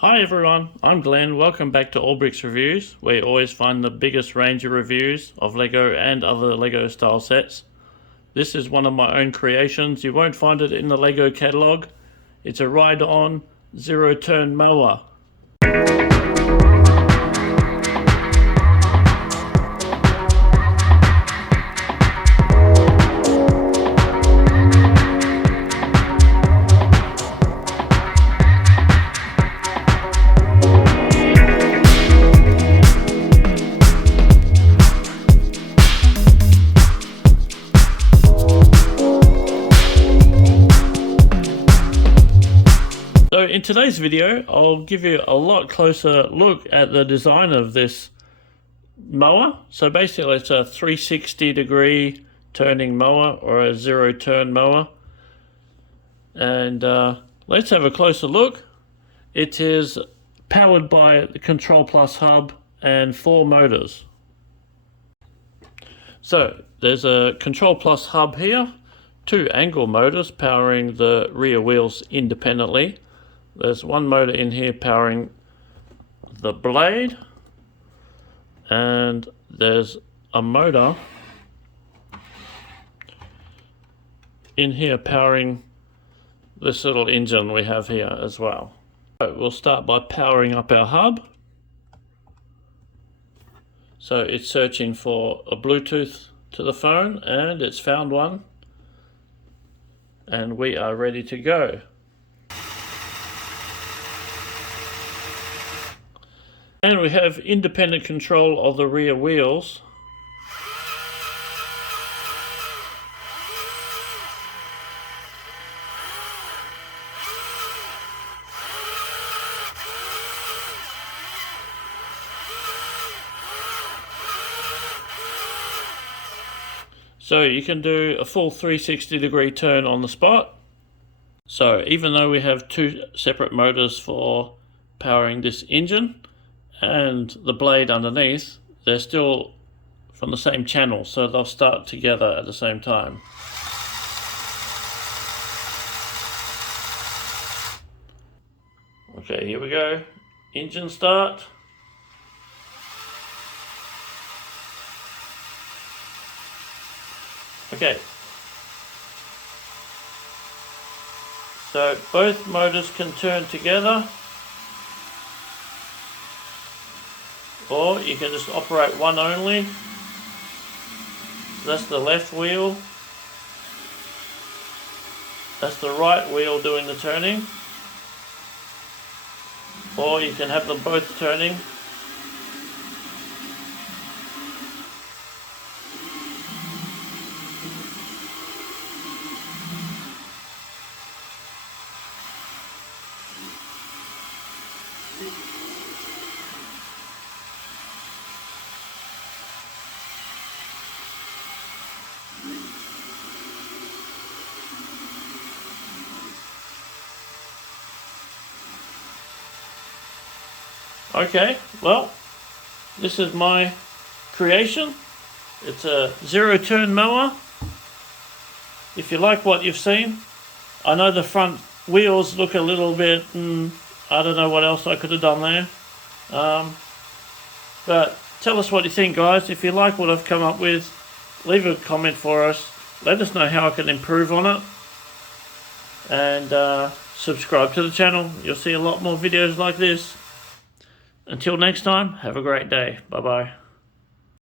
Hi everyone, I'm Glenn. Welcome back to All Bricks Reviews, where you always find the biggest range of reviews of LEGO and other LEGO style sets. This is one of my own creations. You won't find it in the LEGO catalogue. It's a ride-on zero-turn mower. So in today's video, I'll give you a lot closer look at the design of this mower. So basically it's a 360 degree turning mower or a zero turn mower. And let's have a closer look. It is powered by the Control Plus hub and 4 motors. So there's a Control Plus hub here, 2 angle motors powering the rear wheels independently. There's one motor in here powering the blade, and there's a motor in here powering this little engine we have here as well. So we'll start by powering up our hub. So it's searching for a Bluetooth to the phone, and it's found one, and we are ready to go. And we have independent control of the rear wheels. So you can do a full 360 degree turn on the spot. So even though we have 2 separate motors for powering this engine and the blade underneath, they're still from the same channel, so they'll start together at the same time. Okay, here we go. Engine start. Okay. So both motors can turn together, or you can just operate one only. That's the left wheel. That's the right wheel doing the turning. Or you can have them both turning. Okay, well, this is my creation. It's a zero-turn mower. If you like what you've seen, I know the front wheels look a little bit, I don't know what else I could have done there. But tell us what you think, guys. If you like what I've come up with, leave a comment for us. Let us know how I can improve on it. And subscribe to the channel. You'll see a lot more videos like this. Until next time, have a great day. Bye-bye.